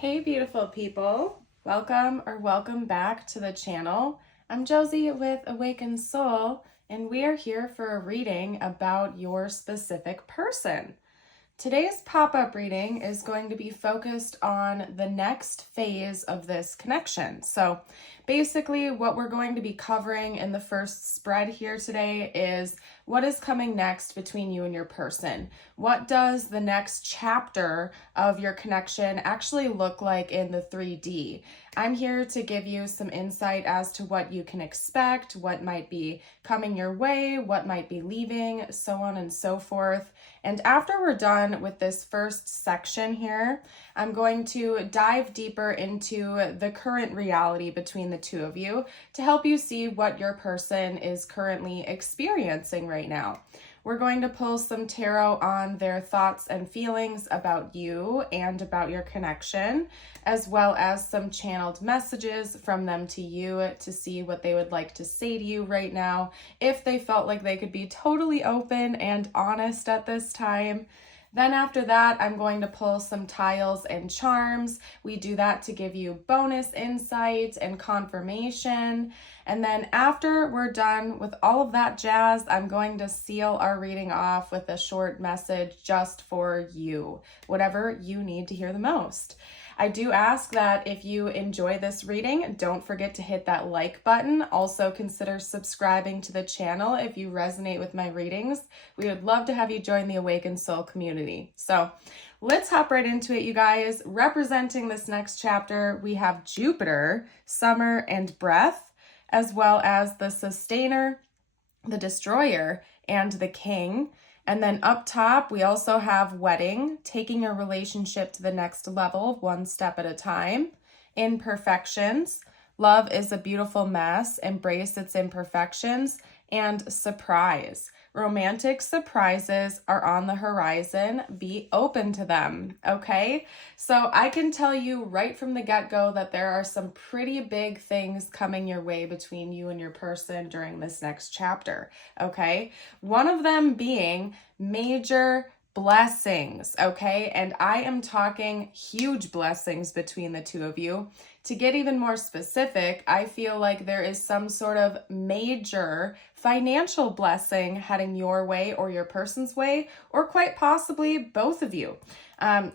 Hey beautiful people, welcome back to the channel. I'm Josie with Awakened Soul, and we are here for a reading about your specific person. Today's pop-up reading is going to be focused on the next phase of this connection. So basically what we're going to be covering in the first spread here today is what is coming next between you and your person. What does the next chapter of your connection actually look like in the 3D? I'm here to give you some insight as to what you can expect, what might be coming your way, what might be leaving, so on and so forth. And after we're done with this first section here, I'm going to dive deeper into the current reality between the two of you to help you see what your person is currently experiencing right now. We're going to pull some tarot on their thoughts and feelings about you and about your connection, as well as some channeled messages from them to you to see what they would like to say to you right now, if they felt like they could be totally open and honest at this time. Then after that, I'm going to pull some tiles and charms. We do that to give you bonus insight and confirmation. And then after we're done with all of that jazz, I'm going to seal our reading off with a short message just for you, whatever you need to hear the most. I do ask that if you enjoy this reading, don't forget to hit that like button. Also consider subscribing to the channel if you resonate with my readings. We would love to have you join the Awakened Soul community. So let's hop right into it, you guys. Representing this next chapter, we have Jupiter, Summer, and Breath, as well as the Sustainer, the Destroyer, and the King. And then up top, we also have Wedding, taking your relationship to the next level, one step at a time. Imperfections, love is a beautiful mess, embrace its imperfections. And Surprise, romantic surprises are on the horizon, be open to them, okay? So I can tell you right from the get-go that there are some pretty big things coming your way between you and your person during this next chapter, okay? One of them being major blessings, okay? And I am talking huge blessings between the two of you. To get even more specific, I feel like there is some sort of major financial blessing heading your way or your person's way, or quite possibly both of you.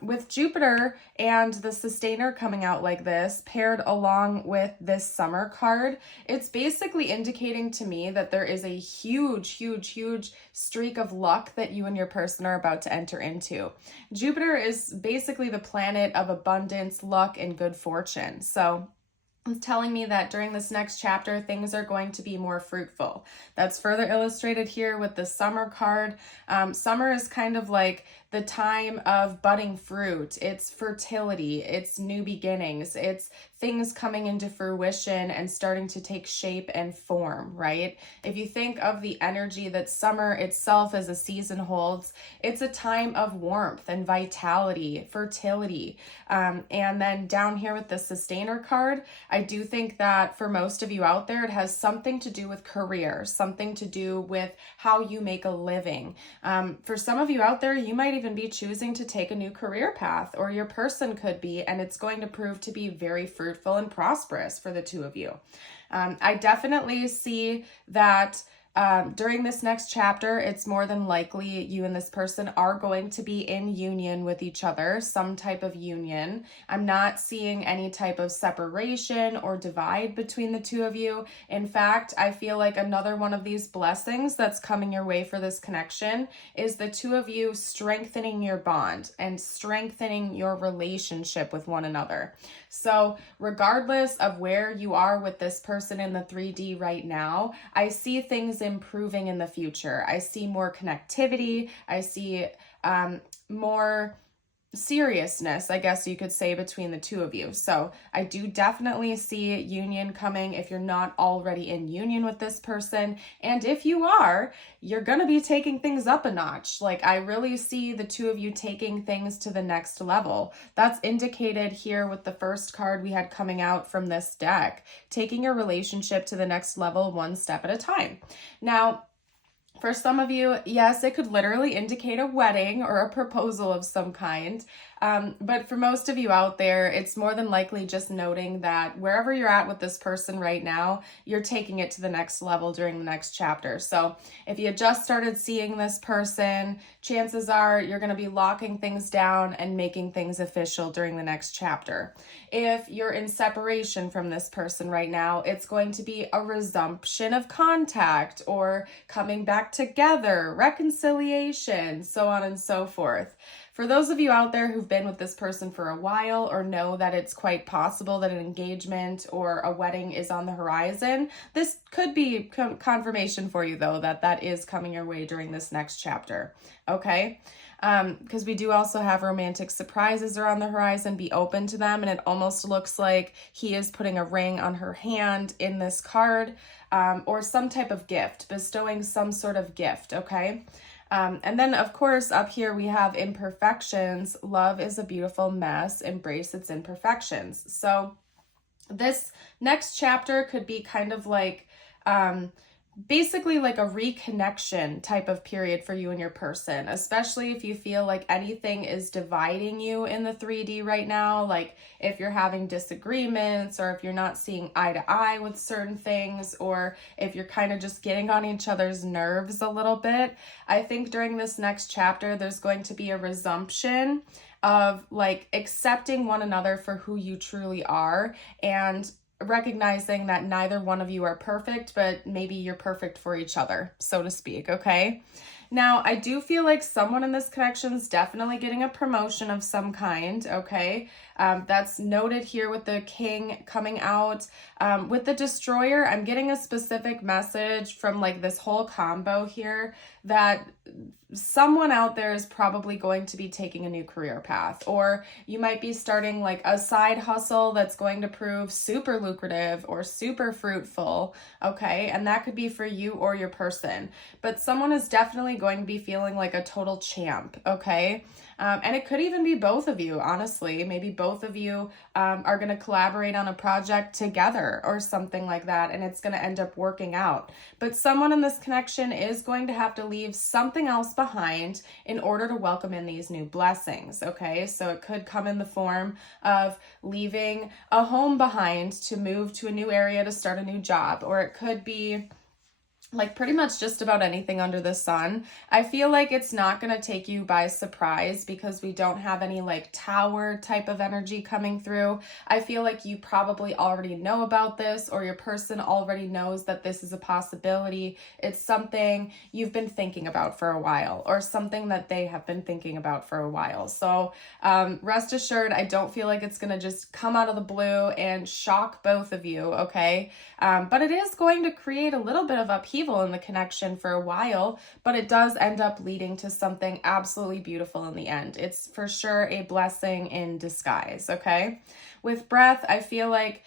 With Jupiter and the Sustainer coming out like this, paired along with this Summer card, it's basically indicating to me that there is a huge streak of luck that you and your person are about to enter into. Jupiter is basically the planet of abundance, luck, and good fortune. So it's telling me that during this next chapter, things are going to be more fruitful. That's further illustrated here with the Summer card. Summer is kind of like the time of budding fruit. It's fertility, it's new beginnings, it's things coming into fruition and starting to take shape and form, right? If you think of the energy that summer itself as a season holds, it's a time of warmth and vitality, fertility. And then down here with the Sustainer card, I do think that for most of you out there, it has something to do with career, something to do with how you make a living. For some of you out there, you might even be choosing to take a new career path, or your person could be, and it's going to prove to be very fruitful and prosperous for the two of you. I definitely see that during this next chapter, it's more than likely you and this person are going to be in union with each other, some type of union. I'm not seeing any type of separation or divide between the two of you. In fact, I feel like another one of these blessings that's coming your way for this connection is the two of you strengthening your bond and strengthening your relationship with one another. So regardless of where you are with this person in the 3D right now, I see things improving in the future. I see more connectivity. I see more seriousness, I guess you could say, between the two of you. So I do definitely see union coming if you're not already in union with this person. And if you are, you're going to be taking things up a notch. Like, I really see the two of you taking things to the next level. That's indicated here with the first card we had coming out from this deck, taking your relationship to the next level one step at a time. Now, for some of you, yes, it could literally indicate a wedding or a proposal of some kind. But for most of you out there, it's more than likely just noting that wherever you're at with this person right now, you're taking it to the next level during the next chapter. So if you just started seeing this person, chances are you're going to be locking things down and making things official during the next chapter. If you're in separation from this person right now, it's going to be a resumption of contact or coming back together, reconciliation, so on and so forth. For those of you out there who've been with this person for a while or know that it's quite possible that an engagement or a wedding is on the horizon, this could be confirmation for you, though, that that is coming your way during this next chapter, okay? Because we do also have romantic surprises are on the horizon. Be open to them, and it almost looks like he is putting a ring on her hand in this card, or some type of gift, bestowing some sort of gift, okay? And then, of course, up here we have imperfections. Love is a beautiful mess. Embrace its imperfections. So this next chapter could be kind of like basically like a reconnection type of period for you and your person, especially if you feel like anything is dividing you in the 3D right now, like if you're having disagreements or if you're not seeing eye to eye with certain things, or if you're kind of just getting on each other's nerves a little bit. I think during this next chapter, there's going to be a resumption of like accepting one another for who you truly are and recognizing that neither one of you are perfect, but maybe you're perfect for each other, so to speak, okay? Now, I do feel like someone in this connection is definitely getting a promotion of some kind, okay? That's noted here with the King coming out. With the Destroyer, I'm getting a specific message from like this whole combo here that someone out there is probably going to be taking a new career path, or you might be starting like a side hustle that's going to prove super lucrative or super fruitful, okay? And that could be for you or your person, but someone is definitely going to be feeling like a total champ, okay? And it could even be both of you, honestly. Maybe both of you are going to collaborate on a project together or something like that, and it's going to end up working out. But someone in this connection is going to have to leave something else behind in order to welcome in these new blessings, okay? So it could come in the form of leaving a home behind to move to a new area to start a new job, or it could be like pretty much just about anything under the sun. I feel like it's not going to take you by surprise because we don't have any like tower type of energy coming through. I feel like you probably already know about this, or your person already knows that this is a possibility. It's something you've been thinking about for a while, or something that they have been thinking about for a while. So rest assured, I don't feel like it's going to just come out of the blue and shock both of you, okay? But it is going to create a little bit of upheaval in the connection for a while, but it does end up leading to something absolutely beautiful in the end. It's for sure a blessing in disguise, okay? With breath, I feel like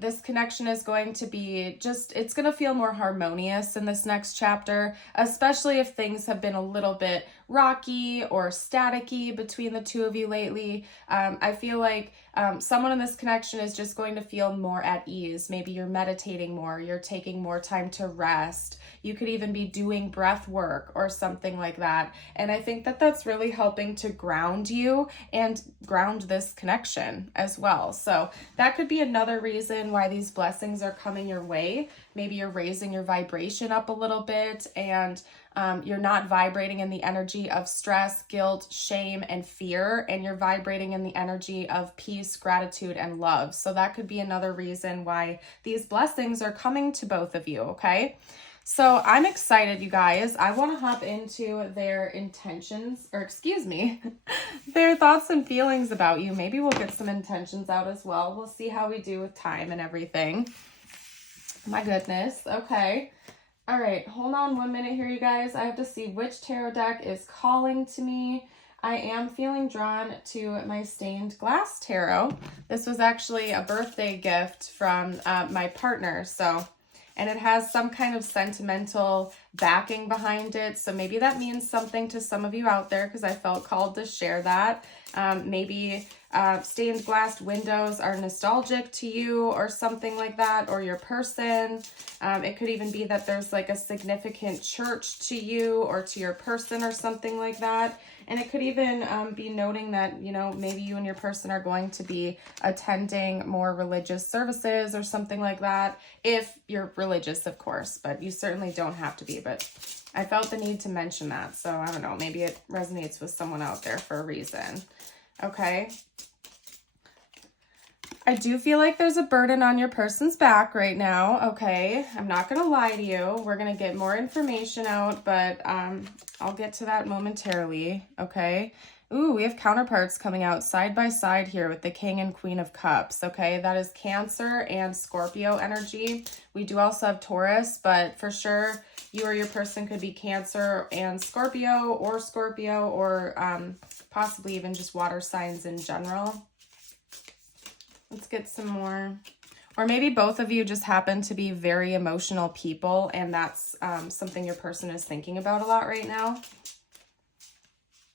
this connection is going to be it's going to feel more harmonious in this next chapter, especially if things have been a little bit rocky or staticky between the two of you lately. I feel like someone in this connection is just going to feel more at ease. Maybe you're meditating more, you're taking more time to rest. You could even be doing breath work or something like that. And I think that that's really helping to ground you and ground this connection as well. So that could be another reason why these blessings are coming your way. Maybe you're raising your vibration up a little bit, and you're not vibrating in the energy of stress, guilt, shame, and fear, and you're vibrating in the energy of peace, gratitude, and love. So that could be another reason why these blessings are coming to both of you, okay? So I'm excited, you guys. I want to hop into their intentions, or excuse me, their thoughts and feelings about you. Maybe we'll get some intentions out as well. We'll see how we do with time and everything. My goodness. Okay. All right. Hold on 1 minute here, you guys. I have to see which tarot deck is calling to me. I am feeling drawn to my stained glass tarot. This was actually a birthday gift from my partner. And it has some kind of sentimental backing behind it. So maybe that means something to some of you out there, because I felt called to share that. Maybe stained glass windows are nostalgic to you or something like that, or your person. It could even be that there's like a significant church to you or to your person or something like that. And it could even be noting that, you know, maybe you and your person are going to be attending more religious services or something like that. If you're religious, of course, but you certainly don't have to be. But I felt the need to mention that. So I don't know, maybe it resonates with someone out there for a reason. Okay. I do feel like there's a burden on your person's back right now, okay? I'm not going to lie to you. We're going to get more information out, but I'll get to that momentarily, okay? Ooh, we have counterparts coming out side by side here with the King and Queen of Cups, okay? That is Cancer and Scorpio energy. We do also have Taurus, but for sure, you or your person could be Cancer and Scorpio, or possibly even just water signs in general. Let's get some more. Or maybe both of you just happen to be very emotional people, and that's something your person is thinking about a lot right now.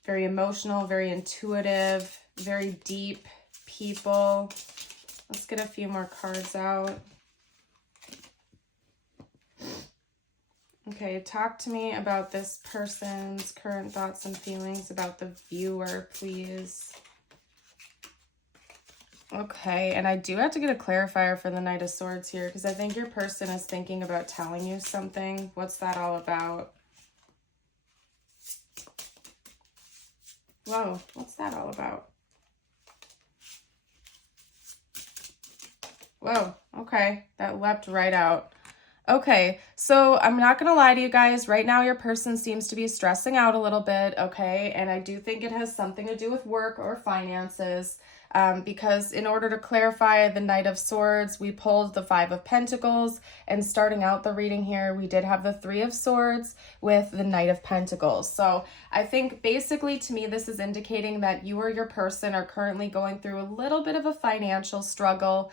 Very emotional, very intuitive, very deep people. Let's get a few more cards out. Okay, talk to me about this person's current thoughts and feelings about the viewer, please. Okay, and I do have to get a clarifier for the Knight of Swords here because I think your person is thinking about telling you something. What's that all about? Whoa, what's that all about? Whoa, okay, that leapt right out. Okay, so I'm not going to lie to you guys. Right now, your person seems to be stressing out a little bit, okay? And I do think it has something to do with work or finances. Because in order to clarify the Knight of Swords, we pulled the Five of Pentacles, and starting out the reading here, we did have the Three of Swords with the Knight of Pentacles. So I think basically to me, this is indicating that you or your person are currently going through a little bit of a financial struggle.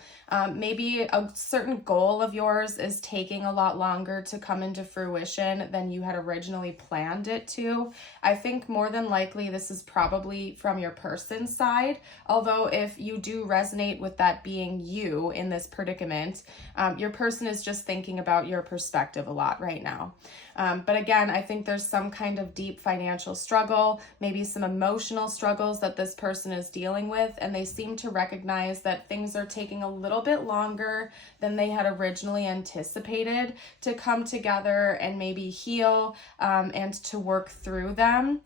Maybe a certain goal of yours is taking a lot longer to come into fruition than you had originally planned it to. I think more than likely this is probably from your person's side, although if you do resonate with that being you in this predicament, your person is just thinking about your perspective a lot right now. But again, I think there's some kind of deep financial struggle, maybe some emotional struggles that this person is dealing with, and they seem to recognize that things are taking a little bit longer than they had originally anticipated to come together and maybe heal and to work through them.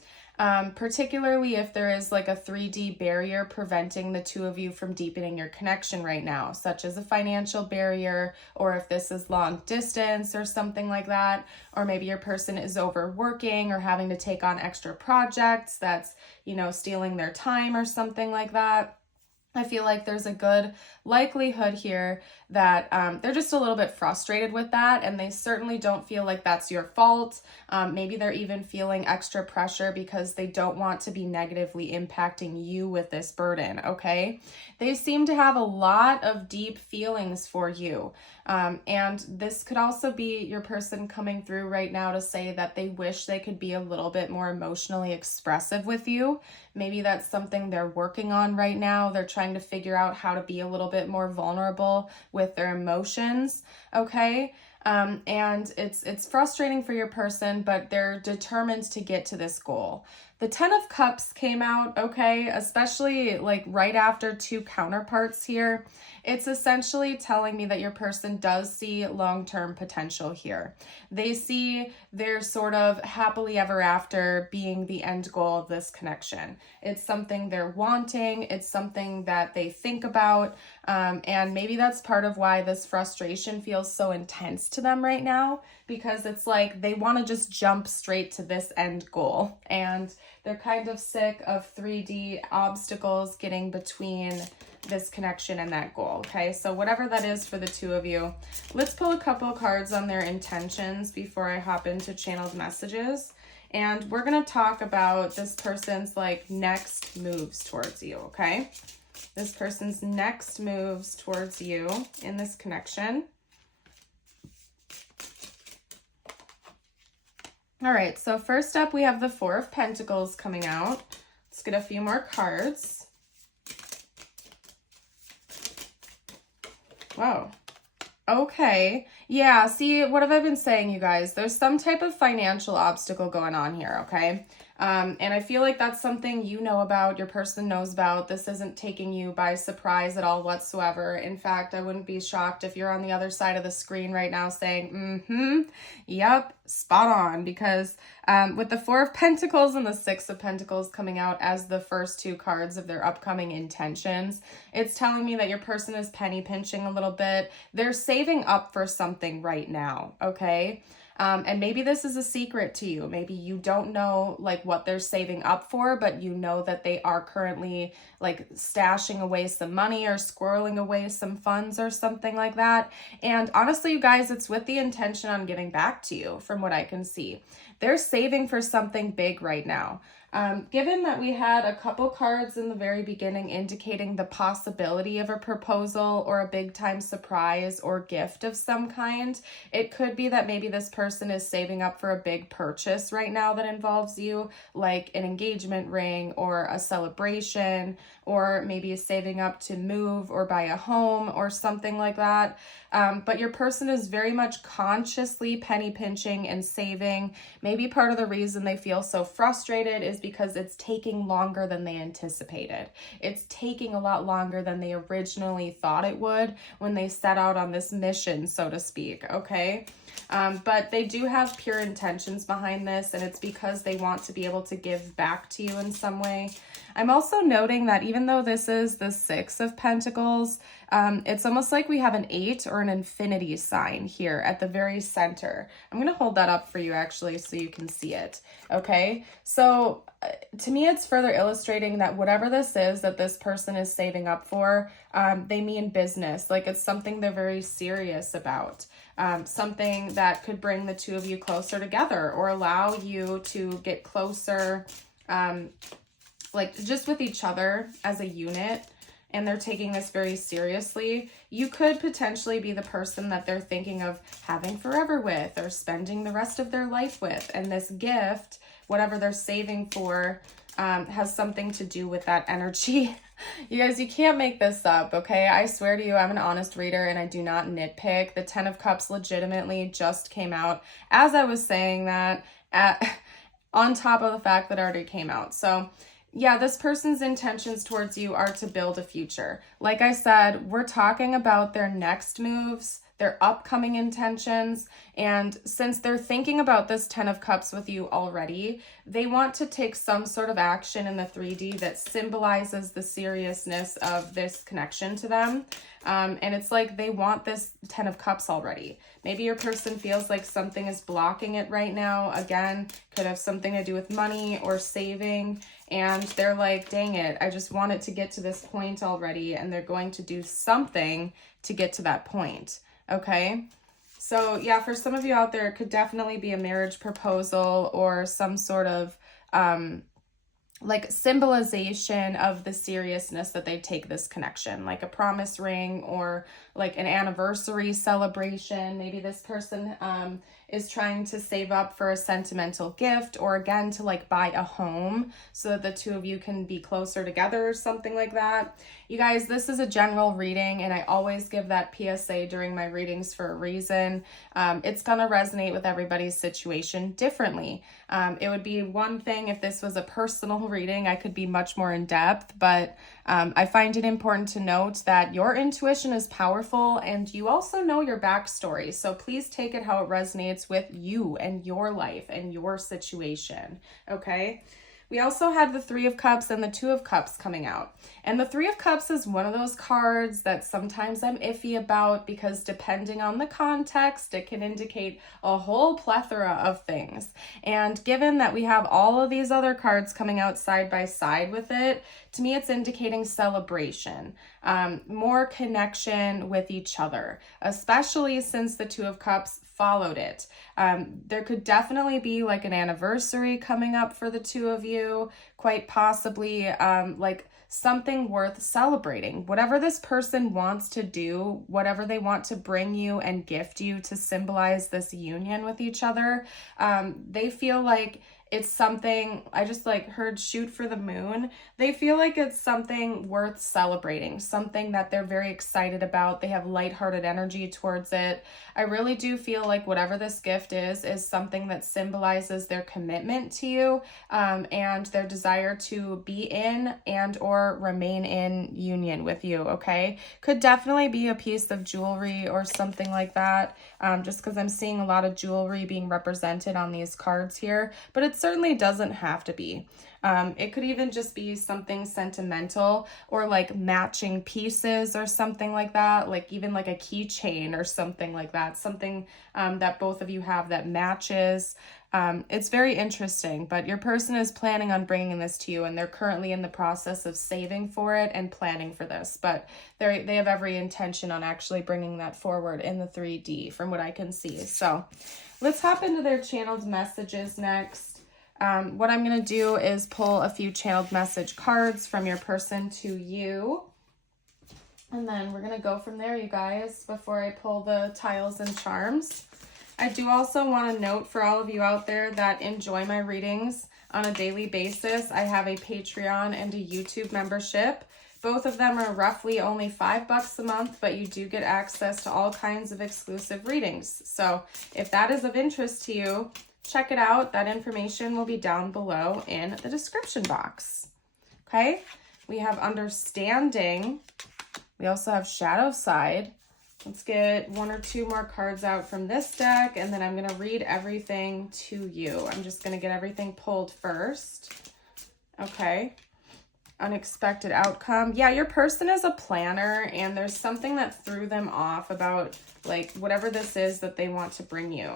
Particularly if there is like a 3D barrier preventing the two of you from deepening your connection right now, such as a financial barrier, or if this is long distance or something like that, or maybe your person is overworking or having to take on extra projects that's, you know, stealing their time or something like that. I feel like there's a good likelihood here that they're just a little bit frustrated with that, and they certainly don't feel like that's your fault. Maybe they're even feeling extra pressure because they don't want to be negatively impacting you with this burden, okay? They seem to have a lot of deep feelings for you. And this could also be your person coming through right now to say that they wish they could be a little bit more emotionally expressive with you. Maybe that's something they're working on right now. They're trying to figure out how to be a little bit more vulnerable with their emotions, okay? And it's frustrating for your person, but they're determined to get to this goal. The Ten of Cups came out, okay, especially like right after two counterparts here. It's essentially telling me that your person does see long-term potential here. They see their sort of happily ever after being the end goal of this connection. It's something they're wanting. It's something that they think about. And maybe that's part of why this frustration feels so intense to them right now, because it's like they want to just jump straight to this end goal. And they're kind of sick of 3D obstacles getting between this connection and that goal, okay? So whatever that is for the two of you, let's pull a couple cards on their intentions before I hop into channeled messages. And we're going to talk about this person's like next moves towards you, okay? This person's next moves towards you in this connection. All right, so first up, we have the Four of Pentacles coming out. Let's get a few more cards. Whoa. Okay. Yeah, see, what have I been saying, you guys? There's some type of financial obstacle going on here, okay? And I feel like that's something you know about, your person knows about. This isn't taking you by surprise at all whatsoever. In fact, I wouldn't be shocked if you're on the other side of the screen right now saying, yep, spot on. Because with the Four of Pentacles and the Six of Pentacles coming out as the first two cards of their upcoming intentions, it's telling me that your person is penny pinching a little bit. They're saving up for something right now, okay? And maybe this is a secret to you. Maybe you don't know like what they're saving up for, but you know that they are currently like stashing away some money or squirreling away some funds or something like that. And honestly, you guys, it's with the intention on giving back to you from what I can see. They're saving for something big right now. Given that we had a couple cards in the very beginning indicating the possibility of a proposal or a big time surprise or gift of some kind, it could be that maybe this person is saving up for a big purchase right now that involves you, like an engagement ring or a celebration, or maybe is saving up to move or buy a home or something like that. But your person is very much consciously penny pinching and saving. Maybe part of the reason they feel so frustrated is because it's taking longer than they anticipated. It's taking a lot longer than they originally thought it would when they set out on this mission, so to speak, okay? But they do have pure intentions behind this, and it's because they want to be able to give back to you in some way. I'm also noting that even though this is the Six of Pentacles, it's almost like we have an 8 or an infinity sign here at the very center. I'm going to hold that up for you actually so you can see it. Okay, so to me, it's further illustrating that whatever this is that this person is saving up for, they mean business. Like it's something they're very serious about. Something that could bring the two of you closer together or allow you to get closer, like just with each other as a unit. And they're taking this very seriously. You could potentially be the person that they're thinking of having forever with or spending the rest of their life with. And this gift, whatever they're saving for, has something to do with that energy. You guys, you can't make this up, okay? I swear to you, I'm an honest reader and I do not nitpick. The Ten of Cups legitimately just came out as I was saying that, on top of the fact that it already came out. So yeah, this person's intentions towards you are to build a future. Like I said, we're talking about their next moves, their upcoming intentions, and since they're thinking about this Ten of Cups with you already, they want to take some sort of action in the 3D that symbolizes the seriousness of this connection to them. And it's like they want this Ten of Cups already. Maybe your person feels like something is blocking it right now. Again, could have something to do with money or saving. And they're like, dang it, I just want it to get to this point already. And they're going to do something to get to that point. Okay. So yeah, for some of you out there, it could definitely be a marriage proposal or some sort of, like symbolization of the seriousness that they take this connection, like a promise ring or like an anniversary celebration. Maybe this person is trying to save up for a sentimental gift or again to like buy a home so that the two of you can be closer together or something like that. You guys, this is a general reading and I always give that PSA during my readings for a reason. It's gonna resonate with everybody's situation differently. It would be one thing if this was a personal reading, I could be much more in depth, but I find it important to note that your intuition is powerful and you also know your backstory. So please take it how it resonates with you and your life and your situation, okay? We also had the Three of Cups and the Two of Cups coming out. And the Three of Cups is one of those cards that sometimes I'm iffy about because depending on the context, it can indicate a whole plethora of things. And given that we have all of these other cards coming out side by side with it, to me it's indicating celebration, more connection with each other, especially since the Two of Cups followed it. There could definitely be like an anniversary coming up for the two of you, quite possibly like something worth celebrating. Whatever this person wants to do, whatever they want to bring you and gift you to symbolize this union with each other, they feel like it's something, I just like heard shoot for the moon. They feel like it's something worth celebrating, something that they're very excited about. They have lighthearted energy towards it. I really do feel like whatever this gift is something that symbolizes their commitment to you, and their desire to be in and or remain in union with you, okay? Could definitely be a piece of jewelry or something like that, just because I'm seeing a lot of jewelry being represented on these cards here, but it certainly doesn't have to be. It could even just be something sentimental or like matching pieces or something like that, like even like a keychain or something like that, something that both of you have that matches. It's very interesting, but your person is planning on bringing this to you, and they're currently in the process of saving for it and planning for this, but they have every intention on actually bringing that forward in the 3D from what I can see. So let's hop into their channeled messages next. What I'm going to do is pull a few channeled message cards from your person to you. And then we're going to go from there, you guys, before I pull the tiles and charms. I do also want to note for all of you out there that enjoy my readings on a daily basis. I have a Patreon and a YouTube membership. Both of them are roughly only $5 a month, but you do get access to all kinds of exclusive readings. So if that is of interest to you, check it out. That information will be down below in the description box. Okay, we have understanding. We also have shadow side. Let's get one or two more cards out from this deck, and then I'm going to read everything to you. I'm just going to get everything pulled first. Okay. Unexpected outcome. Yeah, your person is a planner, and there's something that threw them off about like whatever this is that they want to bring you.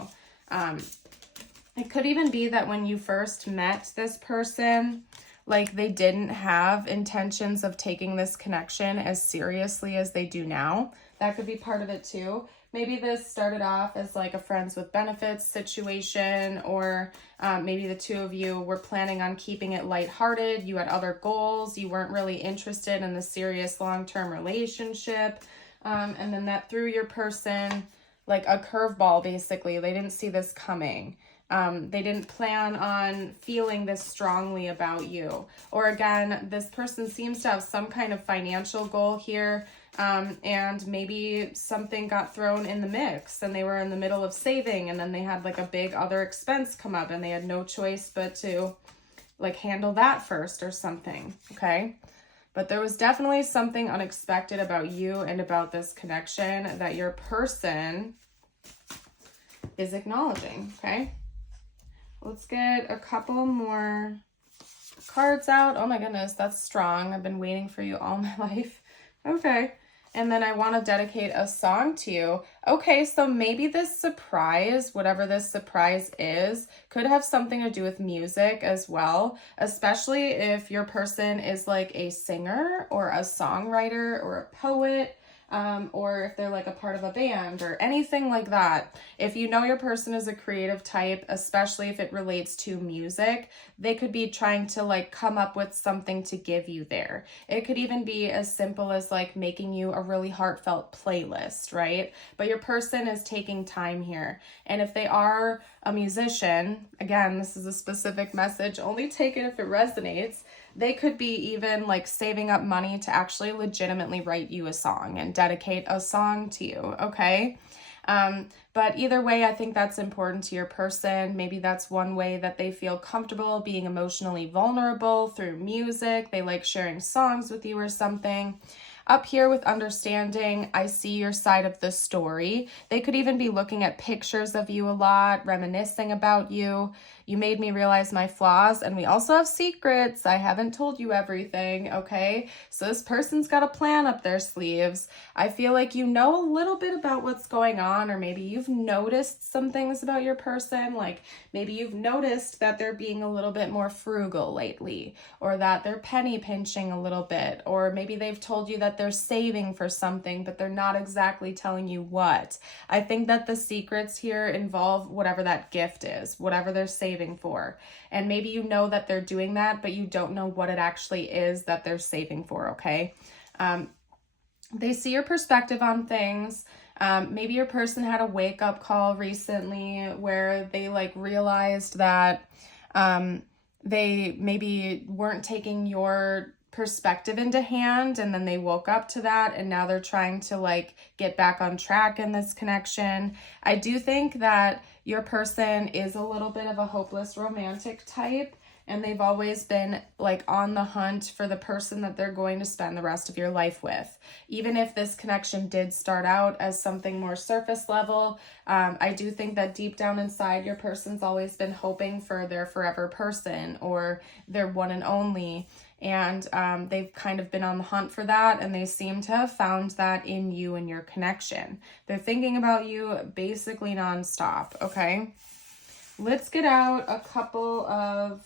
It could even be that when you first met this person, like they didn't have intentions of taking this connection as seriously as they do now. That could be part of it too. Maybe this started off as like a friends with benefits situation, or maybe the two of you were planning on keeping it lighthearted. You had other goals. You weren't really interested in the serious long-term relationship. And then that threw your person like a curveball, basically. They didn't see this coming. They didn't plan on feeling this strongly about you. Or again, this person seems to have some kind of financial goal here, and maybe something got thrown in the mix and they were in the middle of saving, and then they had like a big other expense come up and they had no choice but to like handle that first or something, okay? But there was definitely something unexpected about you and about this connection that your person is acknowledging, okay? Let's get a couple more cards out. Oh my goodness, that's strong. I've been waiting for you all my life. Okay. And then I want to dedicate a song to you. Okay, so maybe this surprise, whatever this surprise is, could have something to do with music as well, especially if your person is like a singer or a songwriter or a poet. Or if they're like a part of a band or anything like that. If you know your person is a creative type, especially if it relates to music, they could be trying to like come up with something to give you there. It could even be as simple as like making you a really heartfelt playlist, right? But your person is taking time here. And if they are a musician, again, this is a specific message, only take it if it resonates. They could be even like saving up money to actually legitimately write you a song and dedicate a song to you, okay? But either way, I think that's important to your person. Maybe that's one way that they feel comfortable being emotionally vulnerable through music. They like sharing songs with you or something. Up here with understanding, I see your side of the story. They could even be looking at pictures of you a lot, reminiscing about you. You made me realize my flaws, and we also have secrets. I haven't told you everything, okay? So this person's got a plan up their sleeves. I feel like you know a little bit about what's going on, or maybe you've noticed some things about your person, like maybe you've noticed that they're being a little bit more frugal lately, or that they're penny pinching a little bit, or maybe they've told you that they're saving for something, but they're not exactly telling you what. I think that the secrets here involve whatever that gift is, whatever they're saving for. And maybe you know that they're doing that, but you don't know what it actually is that they're saving for, okay? They see your perspective on things. Maybe your person had a wake-up call recently where they like realized that They maybe weren't taking your perspective into hand, and then they woke up to that, and now they're trying to like get back on track in this connection. I do think that your person is a little bit of a hopeless romantic type, and they've always been like on the hunt for the person that they're going to spend the rest of your life with. Even if this connection did start out as something more surface level, I do think that deep down inside, your person's always been hoping for their forever person or their one and only. And they've kind of been on the hunt for that, and they seem to have found that in you and your connection. They're thinking about you basically nonstop, okay? Let's get out a couple of...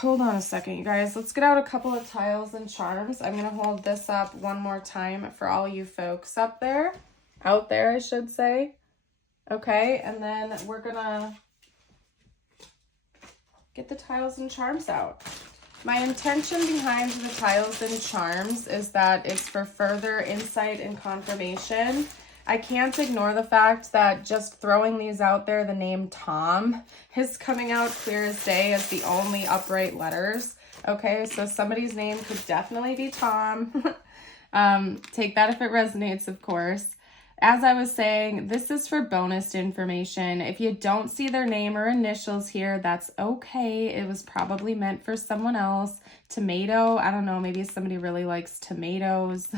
Hold on a second, you guys. Let's get out a couple of tiles and charms. I'm going to hold this up one more time for all you folks out there, I should say. Okay, and then we're going to get the tiles and charms out. My intention behind the tiles and charms is that it's for further insight and confirmation. I can't ignore the fact that just throwing these out there, the name Tom is coming out clear as day as the only upright letters. Okay, so somebody's name could definitely be Tom. Take that if it resonates, of course. As I was saying, this is for bonus information. If you don't see their name or initials here, that's okay. It was probably meant for someone else. Tomato, I don't know, maybe somebody really likes tomatoes.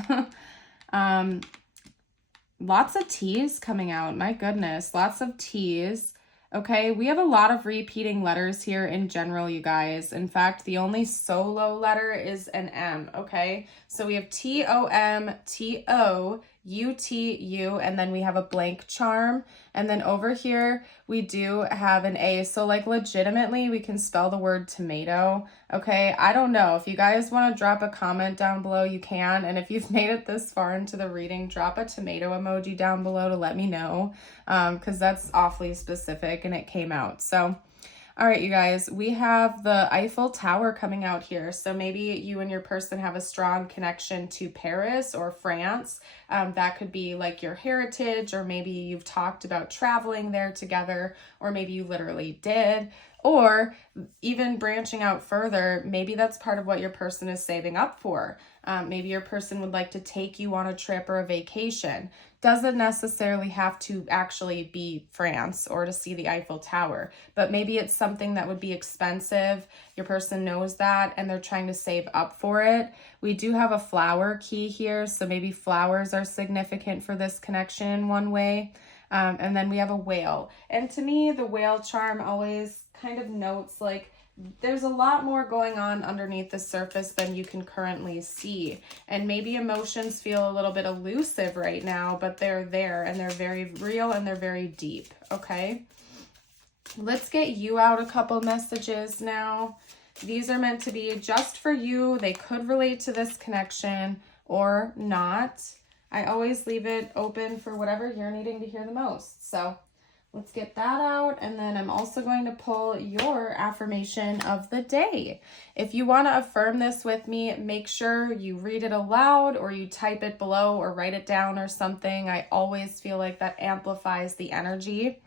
Lots of T's coming out. My goodness, lots of T's. Okay, we have a lot of repeating letters here in general, you guys. In fact, the only solo letter is an M, okay? So we have T-O-M, T-O, U-T-U, and then we have a blank charm. And then over here, we do have an A. So like legitimately, we can spell the word tomato, okay? I don't know. If you guys want to drop a comment down below, you can. And if you've made it this far into the reading, drop a tomato emoji down below to let me know, because that's awfully specific and it came out. So all right, you guys, we have the Eiffel Tower coming out here. So maybe you and your person have a strong connection to Paris or France. That could be like your heritage, or maybe you've talked about traveling there together, or maybe you literally did. Or even branching out further, maybe that's part of what your person is saving up for. Maybe your person would like to take you on a trip or a vacation. Doesn't necessarily have to actually be France or to see the Eiffel Tower, but maybe it's something that would be expensive. Your person knows that and they're trying to save up for it. We do have a flower key here, so maybe flowers are significant for this connection in one way. And then we have a whale. And to me, the whale charm always kind of notes like there's a lot more going on underneath the surface than you can currently see. And maybe emotions feel a little bit elusive right now, but they're there and they're very real and they're very deep, okay? Let's get you out a couple messages now. These are meant to be just for you. They could relate to this connection or not. I always leave it open for whatever you're needing to hear the most. So let's get that out, and then I'm also going to pull your affirmation of the day. If you want to affirm this with me, make sure you read it aloud or you type it below or write it down or something. I always feel like that amplifies the energy.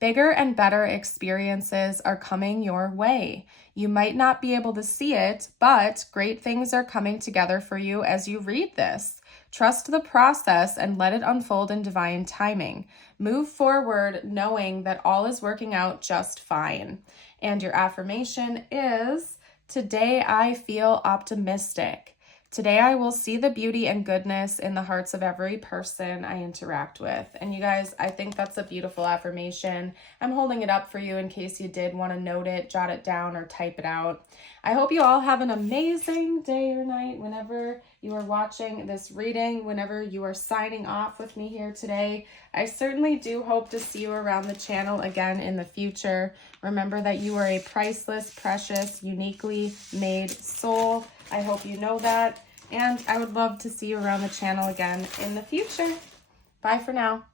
Bigger and better experiences are coming your way. You might not be able to see it, but great things are coming together for you as you read this. Trust the process and let it unfold in divine timing. Move forward knowing that all is working out just fine. And your affirmation is, today I feel optimistic. Today I will see the beauty and goodness in the hearts of every person I interact with. And you guys, I think that's a beautiful affirmation. I'm holding it up for you in case you did want to note it, jot it down, or type it out. I hope you all have an amazing day or night whenever you are watching this reading, whenever you are signing off with me here today. I certainly do hope to see you around the channel again in the future. Remember that you are a priceless, precious, uniquely made soul. I hope you know that. And I would love to see you around the channel again in the future. Bye for now.